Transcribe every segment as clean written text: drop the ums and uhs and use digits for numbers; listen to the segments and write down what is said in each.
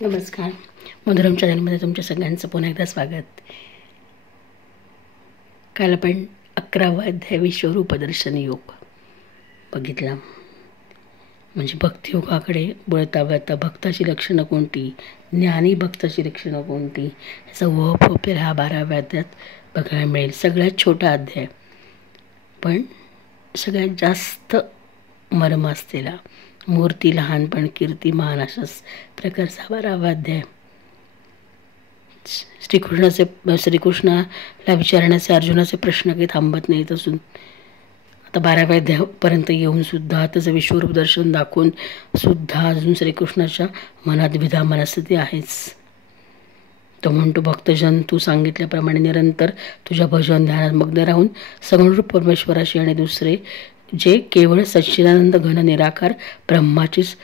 नमस्कार. मधुरम चॅनलमध्ये तुमच्या सगळ्यांचं पुन्हा एकदा स्वागत. काल आपण 11वा अध्याय विश्वरूप दर्शन योग बघितला. म्हणजे भक्तियोगाकडे वळता वळता भक्ताची लक्षणं कोणती, ज्ञानी भक्ताची लक्षणं कोणती, याचा वप आपल्याला हा 12व्या अध्यायात बघायला मिळेल. सगळ्यात छोटा अध्याय पण सगळ्यात जास्त मर्म असलेला, मूर्ती लहान पण कीर्ती महान अशाच प्रकारचा 12वा अध्याय. श्रीकृष्णाला विचारण्याचे अर्जुनाचे प्रश्न काही थांबत नाहीत असून आता 12व्या अध्यायापर्यंत येऊन सुद्धा त्याचं विश्वरूप दर्शन दाखवून सुद्धा अजून श्रीकृष्णाच्या मनात द्विधा मनस्थिती आहेच. तो म्हणतो, भक्तजन तू सांगितल्याप्रमाणे निरंतर तुझ्या भजन ध्यानात मग्न राहून सगुणरूप परमेश्वराशी आणि दुसरे जे केवळ सच्चिदानंद घन निराकार ब्रह्माचीच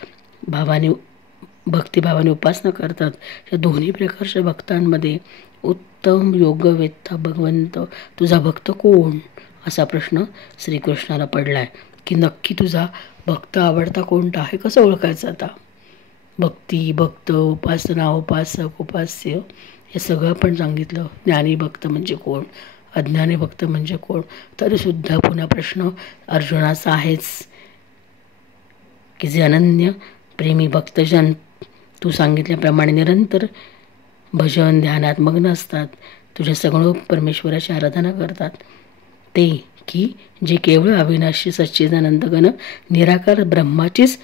भक्तिभावाने उपासना करतात, या दोन्ही प्रकारच्या भक्तांमध्ये उत्तम योगवेत्ता भगवंत तुझा भक्त कोण, असा प्रश्न श्रीकृष्णाला पडला आहे. की नक्की तुझा भक्त आवडता कोणता आहे, कसं ओळखायचं? आता भक्ती, भक्त, उपासना, उपासक, उपास्य हे सगळं आपण सांगितलं. ज्ञानी भक्त म्हणजे कोण, अज्ञानी भक्त म्हणजे कोण, तरीसुद्धा पुन्हा प्रश्न अर्जुनाचा आहेच की जे अनन्य प्रेमी भक्तजन तू सांगितल्याप्रमाणे निरंतर भजन ध्यानात मग्न असतात, तुझ्या सगुण परमेश्वराची आराधना करतात, ते की जे केवळ अविनाशी सच्चिदानंद घन निराकार ब्रह्माचीच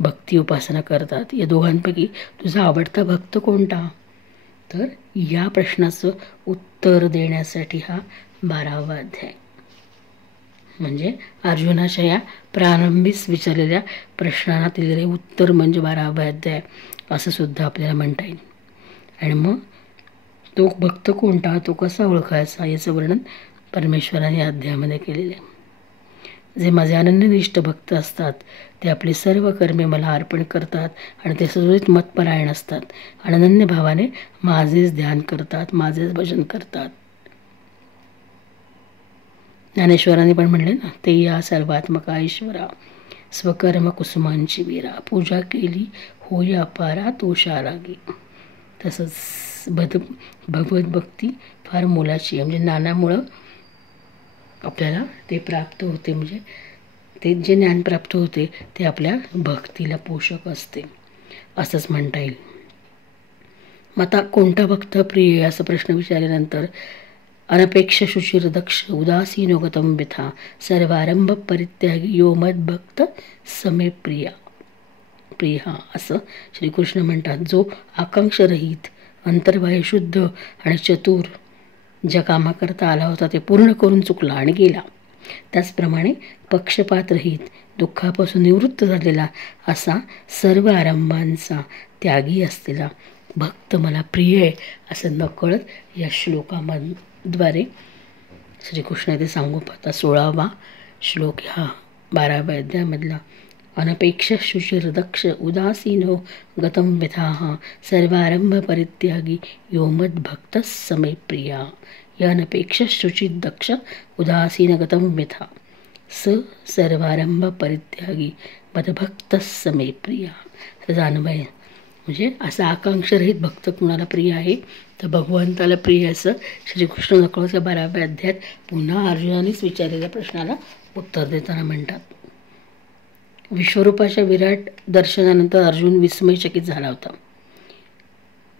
भक्ती उपासना करतात, या दोघांपैकी तुझा आवडता भक्त कोणता? तर या प्रश्नाचं उत्तर देण्यासाठी हा 12वा अध्याय. म्हणजे अर्जुनाच्या या प्रारंभीच विचारलेल्या प्रश्नांना दिलेले उत्तर म्हणजे 12वा अध्याय असं सुद्धा आपल्याला म्हणता येईल. आणि मग तो भक्त कोणता, तो कसा ओळखायचा, याचं वर्णन परमेश्वराने या अध्यायामध्ये केलेलं आहे. जे माझे अनन्यनिष्ठ भक्त असतात ते आपली सर्व कर्मे मला अर्पण करतात आणि ते सुरळीत मतपरायण असतात, अनन्य भावाने माझेच ध्यान करतात, माझेच भजन करतात. ज्ञानेश्वरांनी पण म्हणले ना, ते या सर्वात्मका ईश्वरा स्वकर्म कुसुमांची वीरा, पूजा केली होय अपारा तोषारागी. तसंच भगवत भक्ती फार मोलाची आहे. म्हणजे ज्ञानामुळं आपल्याला ते प्राप्त होते, म्हणजे ते जे ज्ञान प्राप्त होते ते आपल्या भक्तीला पोषक असते असंच म्हणता येईल. मग आता कोणता भक्त प्रिय आहे असं प्रश्न विचारल्यानंतर अनपेक्ष शुचिर दक्ष उदासीनो गतम विथा सर्वारंभ परित्यागी यो मद्भक्त समे प्रिया असं श्रीकृष्ण म्हणतात. जो आकांक्षरहित, अंतर्बाह्य शुद्ध आणि चतुर ज्या कामाकरता आला होता ते पूर्ण करून चुकला आणि गेला, त्याचप्रमाणे पक्षपातरहित, दुःखापासून निवृत्त झालेला असा सर्व आरंभांचा त्यागी असलेला भक्त मला प्रिय आहे असं नकळत या श्लोकाद्वारे श्रीकृष्ण इथे सांगू पाहता. 16वा श्लोक हा 12व्या अध्यायामधला. अनपेक्ष शुचिर दक्ष उदासीनो गतम विथा सर्वारंभ परित्यागी यो मद्भक्त समे प्रिया. या अनपेक्ष शुचित दक्ष उदासीन गतम विथा स सर्वारंभ परित्यागी मद्भक्त समे प्रिया. त्याचा अन्वय म्हणजे असा आकांक्षरहित भक्त कुणाला प्रिय आहे, तर भगवंताला प्रिय असं श्रीकृष्ण नकळतच्या 12व्या अध्यायात पुन्हा अर्जुनानेच विचारलेल्या प्रश्नाला उत्तर देताना म्हणतात. विश्वरूपाच्या विराट दर्शनानंतर अर्जुन विस्मयचकित झाला होता.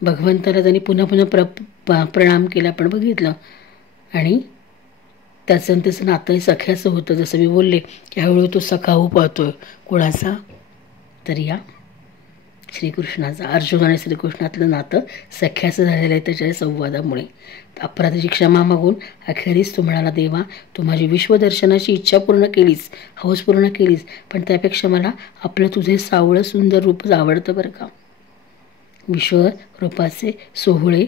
भगवंताला त्यांनी पुन्हा पुन्हा प्रणाम केला पण बघितलं, आणि त्याचं त्याचं नातं सख्याचं होतं. जसं मी बोलले की हळूहळू तो सखा होऊ पाहतोय. कोणाचा? तर या श्रीकृष्णाचा. अर्जुन आणि श्रीकृष्णातलं नातं सख्याचं झालेलं आहे त्याच्या संवादामुळे. अपराधाची क्षमा मागून अखेरीस तो म्हणाला, देवा तू माझी विश्वदर्शनाची इच्छा पूर्ण केलीस, हौस पूर्ण केलीस, पण त्यापेक्षा मला आपलं तुझे सावळं सुंदर रूपच आवडतं बरं का. विश्वरूपाचे सोहळे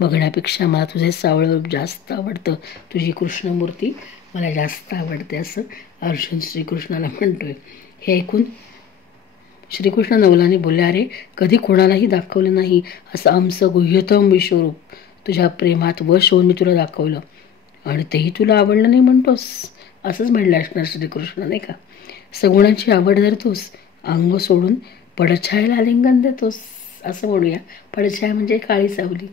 बघण्यापेक्षा मला तुझे सावळं रूप जास्त आवडतं, तुझी कृष्णमूर्ती मला जास्त आवडते असं अर्जुन श्रीकृष्णाला म्हणतोय. हे ऐकून श्रीकृष्ण नवलाने बोलले, अरे कधी कोणालाही दाखवलं नाही असं आमचं गुह्यतम विश्वरूप तुझ्या प्रेमात वश होऊन मी तुला दाखवलं, आणि तेही तुला आवडलं नाही म्हणतोस. असंच म्हणलं असणार श्रीकृष्ण, नाही का. सगुणाची आवड धरतोस, अंग सोडून पडछायेला आलिंगन देतोस असं म्हणूया. पडछाया म्हणजे काळी सावली.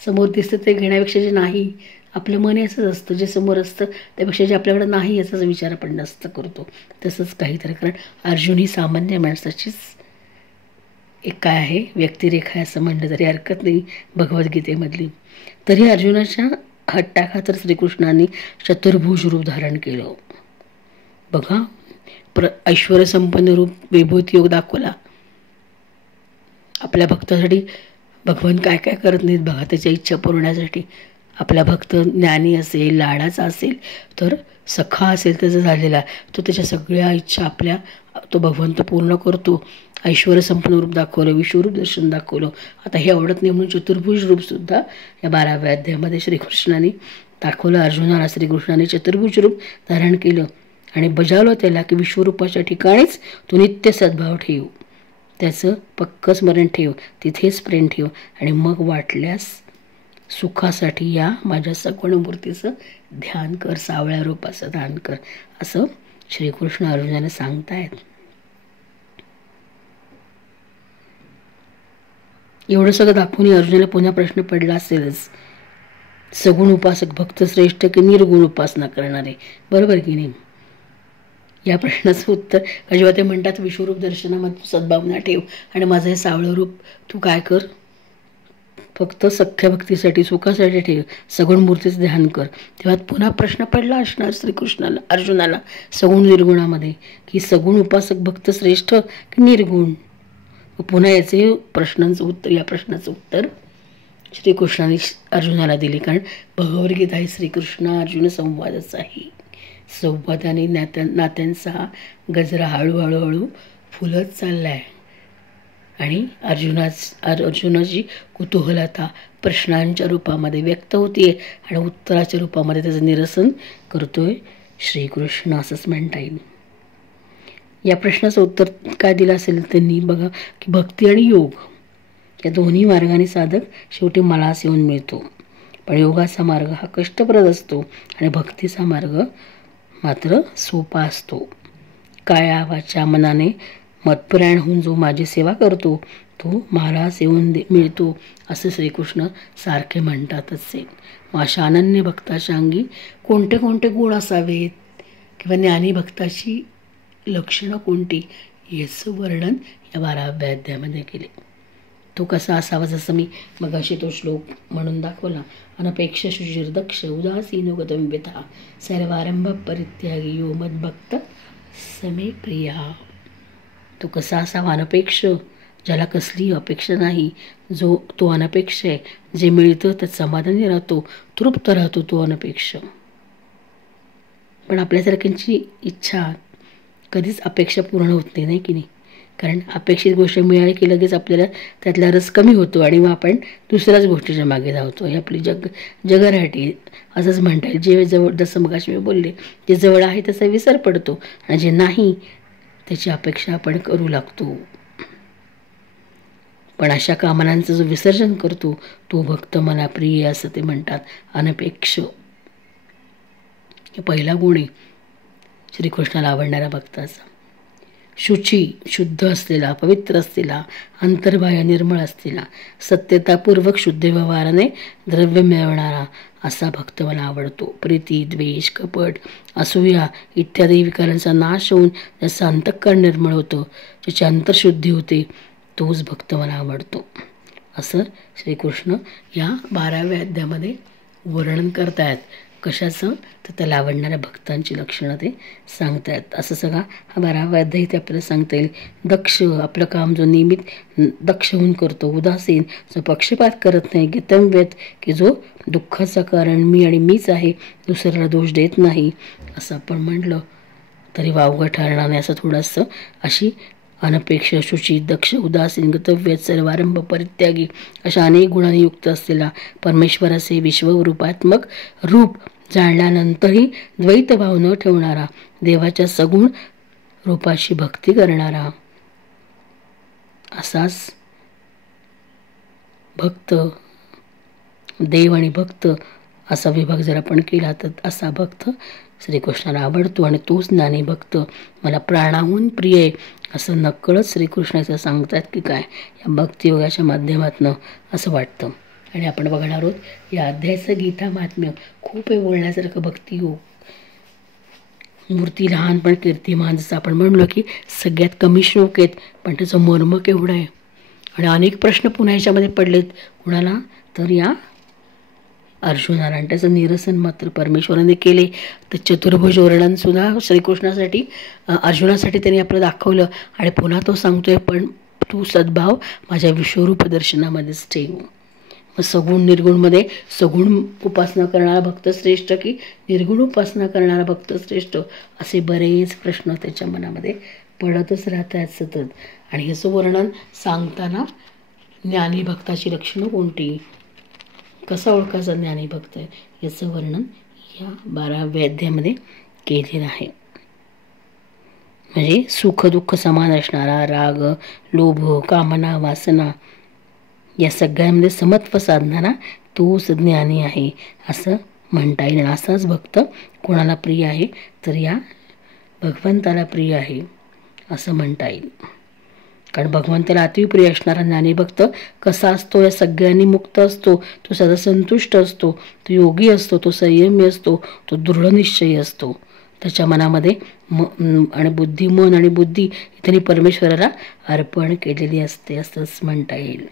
समोर दिसतं ते घेण्यापेक्षा जे नाही, आपलं मन असंच असतं, जे समोर असतं त्यापेक्षा जे आपल्याकडे नाही याचाच विचार आपण जास्त करतो. तसंच काहीतरी, कारण अर्जुन ही सामान्य माणसाचीच एक काय आहे, व्यक्तिरेखा आहे असं म्हणलं तरी हरकत नाही भगवद्गीतेमधली. तरी अर्जुनाच्या हट्टाखातर श्रीकृष्णाने चतुर्भुज रूप धारण केलं. बघा, ऐश्वर संपन्न रूप, विभूती योग दाखवला. आपल्या भक्तासाठी भगवान काय काय करत नाहीत बघा, त्याच्या इच्छा पुरवण्यासाठी. आपला भक्त ज्ञानी असेल, लाडाचा असेल, तर सखा असेल त्याचा झालेला, तो त्याच्या सगळ्या इच्छा तो भगवंत पूर्ण करतो. ऐश्वर संपन्न रूप दाखवलं, विश्वरूप दर्शन दाखवलं. आता हे आवडत नाही म्हणून चतुर्भुज रूपसुद्धा या 12व्या अध्यायामध्ये श्रीकृष्णाने दाखवलं. अर्जुनाला श्रीकृष्णाने चतुर्भुज रूप धारण केलं आणि बजावलं त्याला की विश्वरूपाच्या ठिकाणीच तू नित्य सद्भाव ठेव, त्याचं पक्कं स्मरण ठेव, तिथेच प्रेम ठेव आणि मग वाटल्यास सुखासाठी या माझ्या सगुण मूर्तीचं ध्यान कर, सावळ्या रूपाचं ध्यान कर, असं श्रीकृष्ण अर्जुनाला सांगतायत. एवढं सगळं दाखवून अर्जुनाला पुन्हा प्रश्न पडला असेलच, सगुण उपासक भक्त श्रेष्ठ की निर्गुण उपासना करणारे, बरोबर की नाही? या प्रश्नाचं उत्तर जेव्हा ते म्हणतात विश्वरूप दर्शनामध्ये सद्भावना ठेव आणि माझं हे सावळं रूप तू काय कर, फक्त सख्य भक्तीसाठी सुखासाठी ठेव, सगुण मूर्तीचं ध्यान कर, तेव्हा पुन्हा प्रश्न पडला असणार श्रीकृष्णाला अर्जुनाला सगुण निर्गुणामध्ये की सगुण उपासक भक्त श्रेष्ठ की निर्गुण. पुन्हा याचे प्रश्नांचं उत्तर, या प्रश्नाचं उत्तर श्रीकृष्णाने अर्जुनाला दिले. कारण भगवद्गीता ही श्रीकृष्ण अर्जुन संवादच आहे. संवादाने नात्यांचा गजरा हळूहळू फुलत चालला आहे आणि अर्जुनाची कुतूहलता प्रश्नांच्या रूपामध्ये व्यक्त होतीये आणि उत्तराच्या रूपामध्ये त्याचं निरसन करतोय श्रीकृष्ण, असंच म्हणता येईल. या प्रश्नाचं उत्तर काय दिलं असेल त्यांनी बघा की भक्ती आणि योग या दोन्ही मार्गाने साधक शेवटी मलास येऊन मिळतो. पण योगाचा मार्ग हा कष्टप्रद असतो आणि भक्तीचा मार्ग मात्र सोपा असतो. काया वाचा मनाने मतपरायण होऊन जो माझी सेवा करतो तो मलास येऊन मिळतो, असं श्रीकृष्ण सारखे म्हणतातच आहे. मग अशा अनन्य भक्ताच्या अंगी कोणते कोणते गुण असावेत किंवा ज्ञानी भक्ताची लक्षणं कोणती याचं वर्णन या 12व्या अध्यायामध्ये केले. तो कसा असावा, जसं मी मगाशी तो श्लोक म्हणून दाखवला, अनपेक्ष शुचिर दक्ष उदासीनो गतं व्यथा सर्वारंभ परित्यागी यो मद्भक्त समे प्रिया. तो कसा असावा, अनपेक्ष, ज्याला कसली अपेक्षा नाही, तो अनपेक्ष आहे, जे मिळतं त्यात समाधानी राहतो, तृप्त राहतो, तो अनपेक्ष. पण आपल्यासारख्यांची इच्छा कधीच अपेक्षा पूर्ण होत नाही, नाही की नाही? कारण अपेक्षित गोष्ट मिळाली की लगेच आपल्याला त्यातला रस कमी होतो आणि मग आपण दुसऱ्याच गोष्टीच्या मागे धावतो. ही आपली जगराटी असंच म्हणता येईल. जे जवळ, जसं मगाशी मी बोलले, जे जवळ आहे त्याचा विसर पडतो आणि जे नाही त्याची अपेक्षा आपण करू लागतो. पण अशा कामनांचं जो विसर्जन करतो तो भक्त मला प्रिय, असं ते म्हणतात. अनपेक्ष हे पहिला गुण आहे श्रीकृष्णाला आवडणाऱ्या भक्ताचा. शुची, शुद्ध असलेला, पवित्र असलेला, अंतर्बाह्य निर्मळ असलेला, सत्यतापूर्वक शुद्ध व्यवहाराने द्रव्य मिळवणारा असा भक्त मला आवडतो. प्रीती, द्वेष, कपट, असूया इत्यादी विकारांचा नाश होऊन ज्याचं अंतःकरण निर्मळ होतं, ज्याची अंतर्शुद्धी होते, तोच भक्त मला आवडतो, असं श्रीकृष्ण या 12व्या अध्यायामध्ये वर्णन करतायत. कशाचं, तर त्याला आवडणाऱ्या भक्तांची लक्षणं ते सांगतायत. असं सगळा हा 12वा अध्याय ते आपल्याला सांगता येईल. दक्ष, आपलं काम जो नियमित दक्ष होऊन करतो. उदासीन, जो पक्षपात करत नाही. गतव्यत, की जो दुःखाचं कारण मी आणि मीच आहे, दुसऱ्याला दोष देत नाही, असं आपण म्हटलं तरी वावगं ठरणार नाही. असं थोडंसं अशी अनपेक्ष, शुची, दक्ष, उदासीन, गतव्यत, सर्वारंभ परित्यागी अशा अनेक गुणांनी युक्त असलेला, परमेश्वराचे विश्वरूपात्मक रूप जाणल्यानंतरही द्वैतभाव न ठेवणारा, देवाच्या सगुण रूपाची भक्ती करणारा असाच भक्त, देव आणि भक्त असा विभाग जर आपण केला तर असा भक्त श्रीकृष्णाला आवडतो आणि तोच ज्ञानी भक्त मला प्राणाहून प्रिय आहे, असं नकळत श्रीकृष्णाचं सांगतात की काय या भक्तियोगाच्या माध्यमातून असं वाटतं. आणि आपण बघणार आहोत या अध्यायाचं गीता महात्म्य खूप आहे बोलण्यासारखं. भक्तियोग मूर्ती लहान पण कीर्तिमान, जसं आपण म्हणलो की सगळ्यात कमी श्लोक आहेत पण त्याचं मर्म केवढं आहे. आणि अनेक प्रश्न पुन्हा याच्यामध्ये पडलेत कुणाला, तर या अर्जुनाला. आणि त्याचं निरसन मात्र परमेश्वराने केले. तर चतुर्भुज वर्णनसुद्धा श्रीकृष्णासाठी अर्जुनासाठी त्यांनी आपलं दाखवलं. आणि पुन्हा तो सांगतोय पण तू सद्भाव माझ्या विश्वरूप दर्शनामध्येच ठेव. मग सगुण निर्गुणमध्ये सगुण उपासना करणारा भक्त श्रेष्ठ की निर्गुण उपासना करणारा भक्त श्रेष्ठ, असे बरेच प्रश्न त्याच्या मनामध्ये पडतच राहतात सतत. आणि ह्याचं वर्णन सांगताना ज्ञानी भक्ताची लक्षणं कोणती, कसा ओळखायचा ज्ञानी भक्त आहे, याचं वर्णन या 12व्या अध्यायामध्ये केलेलं आहे. म्हणजे सुख दुःख समान असणारा, राग लोभ कामना वासना या सगळ्यामध्ये समत्व साधणारा तोच ज्ञानी आहे असं म्हणता येईल. असाच भक्त कोणाला प्रिय आहे, तर या भगवंताला प्रिय आहे असं म्हणता येईल. कारण भगवंताला अतिप्रिय असणारा ज्ञानी भक्त कसा असतो, या सगळ्यांनी मुक्त असतो, तो सदा संतुष्ट असतो, तो योगी असतो, तो संयमी असतो, तो दृढनिश्चयी असतो. त्याच्या मनामध्ये आणि बुद्धी, मन आणि बुद्धी त्यांनी परमेश्वराला अर्पण केलेली असते असंच म्हणता येईल.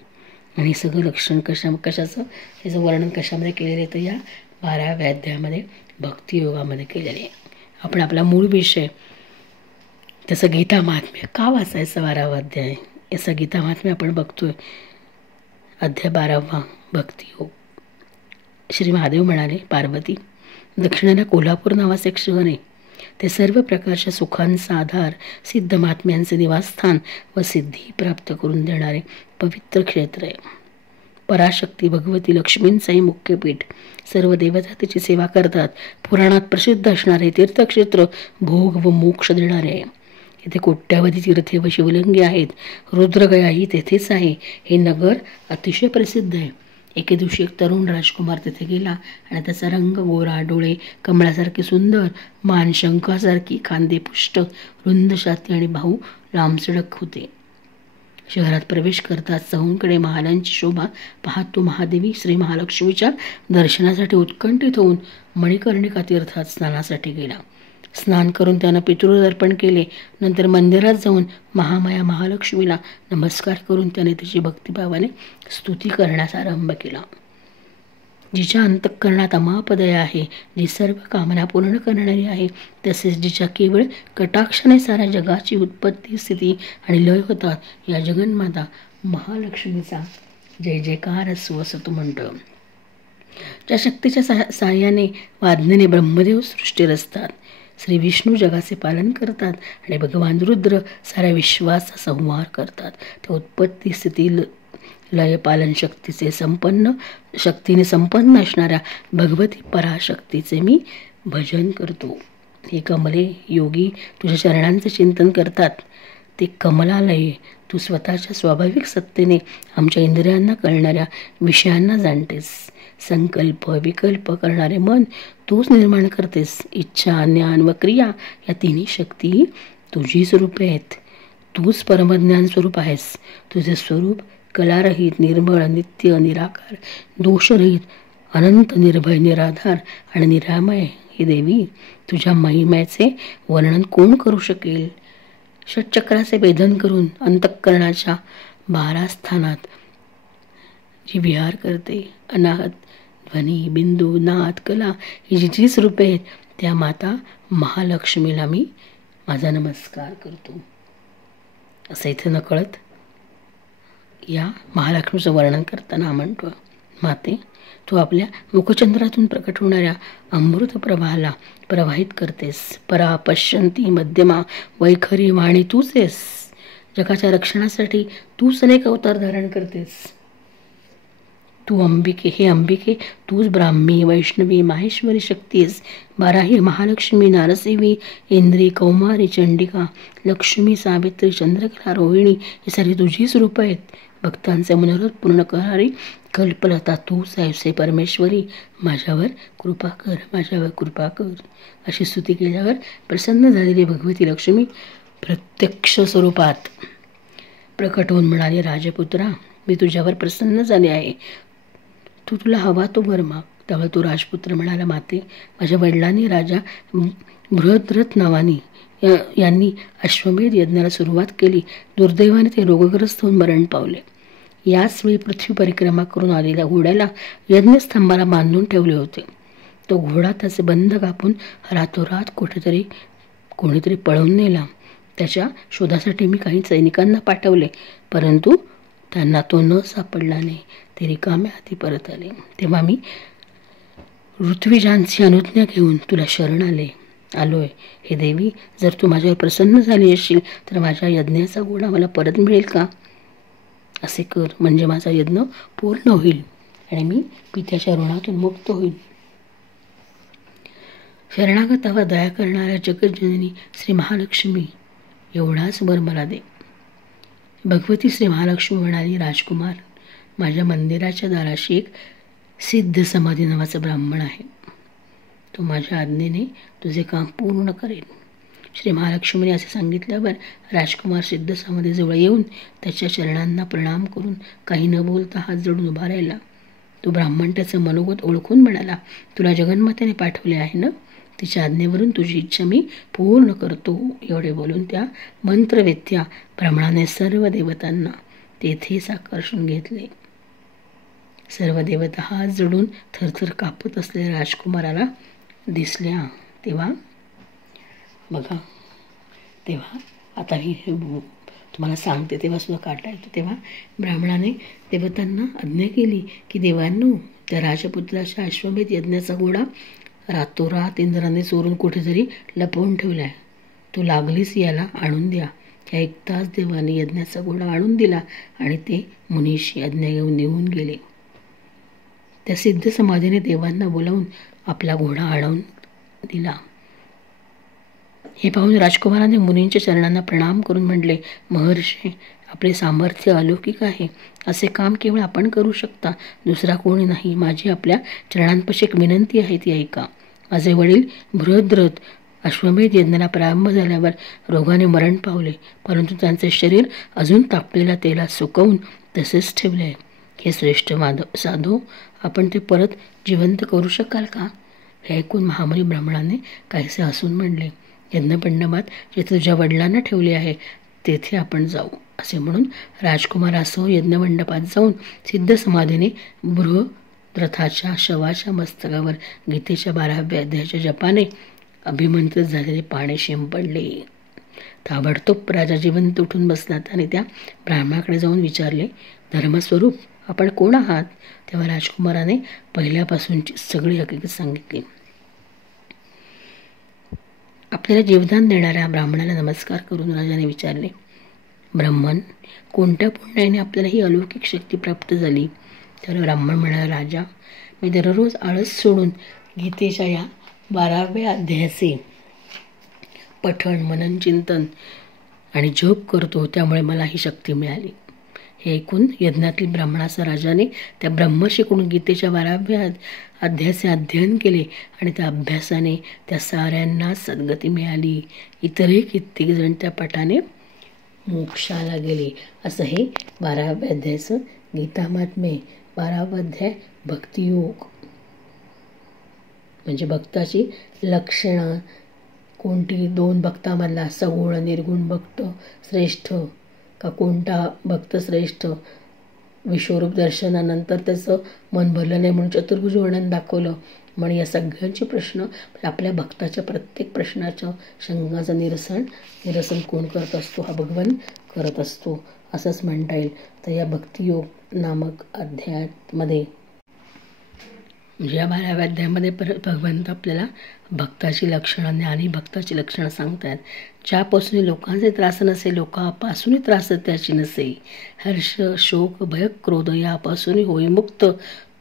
आणि सगळं लक्षण कशाचं याचं वर्णन कशामध्ये केलेलं आहे, तर या 12व्या अध्यायामध्ये भक्तियोगामध्ये केलेले आहे. आपण आपला मूळ विषय त्याचं गीता महात्म्य का वाचायचं 12वा अध्याय, याचा गीता महात्म्य आपण बघतोय. अध्याय 12वा भक्तियोग. श्री महादेव म्हणाले, पार्वती, दक्षिणेला कोल्हापूर नावाचे एक शहर आहे. ते सर्व प्रकारच्या सुखांचा आधार, सिद्ध महात्म्यांचे निवासस्थान व सिद्धी प्राप्त करून देणारे पवित्र क्षेत्र आहे. पराशक्ती भगवती लक्ष्मींचाही मुख्य पीठ. सर्व देवता तिची सेवा करतात. पुराणात प्रसिद्ध असणारे तीर्थक्षेत्र भोग व मोक्ष देणारे आहे. इथे कोट्यावधी तीर्थे व शिवलिंगे आहेत. रुद्रगयाही तेथेच आहे. हे नगर अतिशय प्रसिद्ध आहे. एके दिवशी एक तरुण राजकुमार तिथे गेला आणि त्याचा रंग गोरा, डोळे कमळासारखे सुंदर, मान शंखासारखी, खांदे पुष्ट, रुंद छाती आणि बाहू लांबसडक होते. शहरात प्रवेश करताच चहूंकडे महालांची शोभा पाहत तो महादेवी श्री महालक्ष्मीच्या दर्शनासाठी उत्कंठित होऊन मणिकर्णिका तीर्थात स्नानासाठी गेला. स्नान करून त्यानं पितृतर्पण केले. नंतर मंदिरात जाऊन महामाया महालक्ष्मीला नमस्कार करून त्याने तिची भक्तिभावाने स्तुती करण्यास आरंभ केला. जिच्या अंतःकरणात अमापदया आहे, जी सर्व कामना पूर्ण करणारी आहे, तसेच जिच्या केवळ कटाक्षाने साऱ्या जगाची उत्पत्ती स्थिती आणि लय होतात, या जगन्माता महालक्ष्मीचा जय जयकार असो असं तो म्हणतो. ज्या शक्तीच्या साहाय्याने वाज्ञेने ब्रह्मदेव सृष्टी रचतात, श्री विष्णू जगाचे पालन करतात आणि भगवान रुद्र साऱ्या विश्वाचा संहार करतात, त्या उत्पत्ती स्थिती लय पालन शक्तीने संपन्न असणाऱ्या भगवती पराशक्तीचे मी भजन करतो. हे कमले योगी तुझ्या चरणांचे चिंतन करतात. ते कमलालये, तू स्वतःच्या स्वाभाविक सत्तेने आमच्या इंद्रियांना कळणाऱ्या विषयांना जाणतेस. संकल्प विकल्प करणारे मन तूच निर्माण करतेस. इच्छा ज्ञान व क्रिया या तिन्ही शक्ती तुझी स्वरूपे आहेत. तूच परमज्ञान स्वरूप आहेस. तुझे स्वरूप कलारहित, निर्मळ, नित्य, निराकार, दोषरहित, अनंत, निर्भय, निराधार आणि निरामय. हे देवी, तुझ्या महिमेचे वर्णन कोण करू शकेल. षटचक्राचे भेदन करून अंतःकरणाच्या 12 स्थानात जी विहार करते, अनाहत, ध्वनी, बिंदू, नाद, कला ही जी जी स्वरूपे आहेत, त्या माता महालक्ष्मीला मी माझा नमस्कार करतो. असं इथे नकळत या महालक्ष्मीचं वर्णन करताना म्हणतो, माते, तू आपल्या मुखचंद्रातून प्रकट होणाऱ्या अमृत प्रवाहाला प्रवाहित करतेस. परा पश्यंती मध्यमा वैखरी वाणी तूच आहेस. जगाच्या रक्षणासाठी तूच अनेक अवतार धारण करतेस. तू अंबिके, हे अंबिके, तूच ब्राह्मी वैष्णवी माहेश्वरी शक्ती आहेस. बाराही महालक्ष्मी, नारसेवी, इंद्री, कौमारी, चंडिका, लक्ष्मी, सावित्री, चंद्रकला, रोहिणी ही सारी तुझीच रूपं आहेत. भक्तांचे मनोरथ पूर्ण करणारी कल्पलता तूच आहेस. हे परमेश्वरी, माझ्यावर कृपा कर, माझ्यावर कृपा कर. अशी स्तुती केल्यावर प्रसन्न झालेली भगवती लक्ष्मी प्रत्यक्ष स्वरूपात प्रकट होऊन म्हणाले, राजपुत्रा, मी तुझ्यावर प्रसन्न झाले आहे. तुला हवा तो वर माग. तेव्हा तो राजपुत्र म्हणाला, माते, माझ्या वडिलांनी राजा बृहद्रथ नावानी यांनी अश्वमेध यज्ञाला सुरुवात केली. दुर्दैवाने ते रोगग्रस्त होऊन मरण पावले. याच वेळी पृथ्वी परिक्रमा करून आलेल्या घोड्याला यज्ञस्तंभाला बांधून ठेवले होते. तो घोडा त्याचे बंध कापून रातोरात कोणीतरी पळवून नेला. त्याच्या शोधासाठी मी काही सैनिकांना पाठवले, परंतु त्यांना तो न सापडला नाही. ते रिकाम्या हाती परत आले. तेव्हा मी ऋत्विजांची अनुज्ञा घेऊन तुला शरण आलोय. हे देवी, जर तू माझ्यावर प्रसन्न झाली असशील तर माझ्या यज्ञाचा घोडा मला परत मिळेल का? असे कर, म्हणजे माझा यज्ञ पूर्ण होईल आणि मी पित्याच्या ऋणातून मुक्त होईल. शरणागतावर दया करणाऱ्या जगज्जननी श्री महालक्ष्मी, एवढाच वर मला दे. भगवती श्री महालक्ष्मी म्हणाली, राजकुमार, माझ्या मंदिराच्या दाराशी एक सिद्ध समाधी नावाचा ब्राह्मण आहे. तो माझ्या आज्ञेने तुझे काम पूर्ण करेल. श्री महालक्ष्मीने असे सांगितल्यावर राजकुमार सिद्ध समाधीजवळ येऊन त्याच्या चरणांना प्रणाम करून काही न बोलता हात जोडून उभा राहिला. तो ब्राह्मण त्याचं मनोगत ओळखून म्हणाला, तुला जगन्मातेने पाठवले आहे ना? तिच्या आज्ञेवरून तुझी इच्छा मी पूर्ण करतो. एवढे बोलून त्या मंत्रवेत्या ब्राह्मणाने सर्व देवतांना तेथेच आकर्षून घेतले. सर्व देवता हात जोडून थरथर कापत असलेल्या राजकुमाराला दिसल्या. तेव्हा आता मी तुम्हाला सांगते तेव्हा सुद्धा काटा येतो. तेव्हा ब्राह्मणाने देवतांना आज्ञा केली की, देवांनो, त्या राजपुत्राच्या अश्वमेध यज्ञाचा घोडा रातोरात इंद्राने चोरून कुठेतरी लपवून ठेवला आहे. तू लागलीस याला आणून द्या. ऐकताच देवाने यज्ञाचा घोडा आणून दिला आणि ते मुनीशी आज्ञा घेऊन निघून गेले. त्या सिद्ध समाधीने देवांना बोलावून आपला घोडा आणून दिला. हे पाहून राजकुमाराने मुनींच्या चरणांना प्रणाम करून म्हटले, महर्षी, आपले सामर्थ्य अलौकिक आहे. असे काम केवळ आपण करू शकता, दुसरा कोणी नाही. माझी आपल्या चरणांपाशी एक विनंती आहे, ती ऐका. माझे वडील बृहद्रथ अश्वमेध यज्ञाला प्रारंभ झाल्यावर रोगाने मरण पावले, परंतु त्यांचे शरीर अजून तापलेल्या तेलात सुकवून तसेच ठेवले आहे. हे श्रेष्ठ साधू, आपण ते परत जिवंत करू शकाल का? हे ऐकून महामुनी ब्राह्मणाने काहीसे हसून म्हणले, यज्ञमंडपात जिथे तुझ्या वडिलांना ठेवले आहे तेथे आपण जाऊ. असे म्हणून राजकुमारासह यज्ञमंडपात जाऊन सिद्ध समाधीने बृहद्रथाच्या शवाच्या मस्तकावर गीतेच्या 12व्या अध्यायाच्या जपाने अभिमंत्रित झालेले पाणी शिंपडले. ताबडतोब राजा जिवंत उठून बसला आणि त्या ब्राह्मणाकडे जाऊन विचारले, धर्मस्वरूप, आपण कोण आहात? तेव्हा राजकुमाराने पहिल्यापासूनची सगळी हकीकत सांगितली. आपल्याला जीवदान देणाऱ्या ब्राह्मणाला नमस्कार करून राजाने विचारले, ब्राह्मण, कोणत्या पुण्याने आपल्याला ही अलौकिक शक्ती प्राप्त झाली? तर ब्राह्मण म्हणाला, राजा, मी दररोज आळस सोडून गीतेच्या या 12व्या अध्यायाचे पठण, मनन, चिंतन आणि जप करतो, त्यामुळे मला ही शक्ती मिळाली. हे ऐकून यज्ञातील ब्राह्मणाचा राजाने त्या ब्रह्मशीकडून गीतेच्या 12व्या अध्यायाचे अध्ययन केले आणि त्या अभ्यासाने त्या साऱ्यांना सद्गती मिळाली. इतरही कित्येक जण त्या पाठाने मोक्षाला गेले. असं हे 12व्या अध्यायाचं गीतामात्म्य. 12वा अध्याय भक्तियोग, म्हणजे भक्ताची लक्षणं कोणती, 2 भक्तामधला सगुण निर्गुण भक्त श्रेष्ठ का कोणता भक्त श्रेष्ठ. विश्वरूप दर्शनानंतर त्याचं मन भरलं नाही म्हणून चतुर्भुज वर्णन दाखवलं. म्हणून या सगळ्यांचे प्रश्न, आपल्या भक्ताच्या प्रत्येक प्रश्नाचं शंकाचं निरसन कोण करत असतो? हा भगवान करत असतो, असंच म्हणता येईल. तर या भक्तियोग नामक अध्यायामध्ये, म्हणजे या 12व्या अध्यायामध्ये भगवंत आपल्याला भक्ताची लक्षणं, ज्ञानी भक्ताची लक्षणं सांगतात. ज्यापासून लोकांचे त्रास नसे, लोकांपासूनही त्रास त्याची नसे. हर्ष, शोक, भय, क्रोध यापासून होई मुक्त,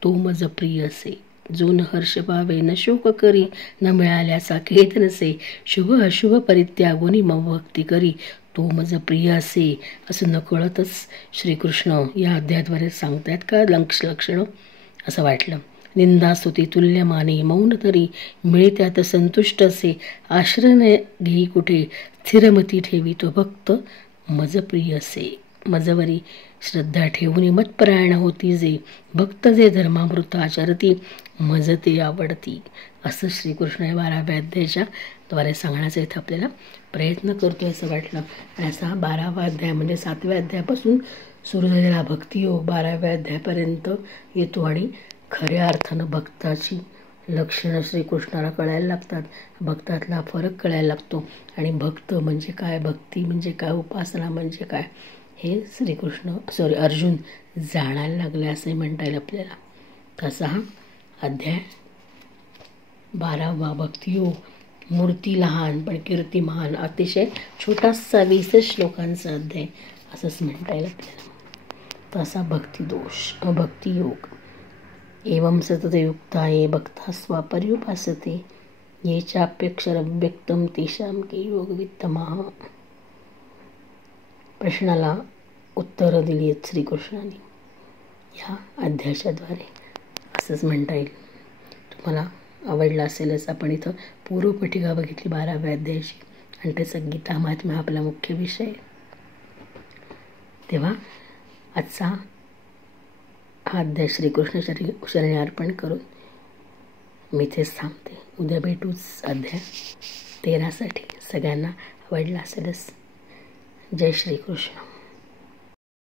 तो मज प्रिय असे. जो न हर्ष पावे न शोक करी, न मिळाल्याचा खेद नसे, शुभ अशुभ परित्यागोनी मग भक्ती करी, तो मज प्रिय असे. असं नकळतच श्रीकृष्ण या अध्यायाद्वारे सांगतायत का लक्षणं, असं वाटलं. निंदा स्तुती तुल्यमाने मौन तरी मिळत्यात संतुष्ट असे आश्रय घेई कुठे स्थिरमती ठेवी तो भक्त मज प्रिय असे मजवरी श्रद्धा ठेवून मतपरायण होती जे भक्त जे धर्मामृत आचरती मज ते आवडती असं श्रीकृष्ण या 12व्या अध्यायाच्या द्वारे सांगण्याचा इथं आपल्याला प्रयत्न करतोय असं वाटलं. आणि असा हा 12वा अध्याय म्हणजे 7व्या अध्यायापासून सुरू झालेला भक्तियोग 12व्या अध्यायापर्यंत येतो आणि खऱ्या अर्थानं भक्ताची लक्षणं श्रीकृष्णाला कळायला लागतात. भक्तातला फरक कळायला लागतो आणि भक्त म्हणजे काय, भक्ती म्हणजे काय, उपासना म्हणजे काय हे अर्जुन जाणायला लागले असंही म्हणता येईल आपल्याला. तसा हा अध्याय 12वा भक्तियोग, मूर्ती लहान पण कीर्ती महान, अतिशय छोटासा 20 श्लोकांचा अध्याय असंच म्हणता येईल आपल्याला. तसा भक्तिदोष भक्तियोग एवं सततयुक्ताये भक्ता स्वापर्युपासते ये चाप्यक्षरव्यक्तं तेषां के योगवित्तमः. प्रश्नाला उत्तरं दिली आहेत श्रीकृष्णाने ह्या अध्यायाच्याद्वारे असंच म्हणता येईल. तुम्हाला आवडलं असेलच. आपण इथं पूर्वपटिका बघितली 12व्या अध्यायाची आणि त्याचा गीता महात्म्य हा आपला मुख्य विषय. तेव्हा आजचा हा अध्याय श्रीकृष्ण शरणी अर्पण करून मी इथेच थांबते. उद्या भेटूच अध्याय 13साठी. सगळ्यांना आवडला असेलच. जय श्रीकृष्ण.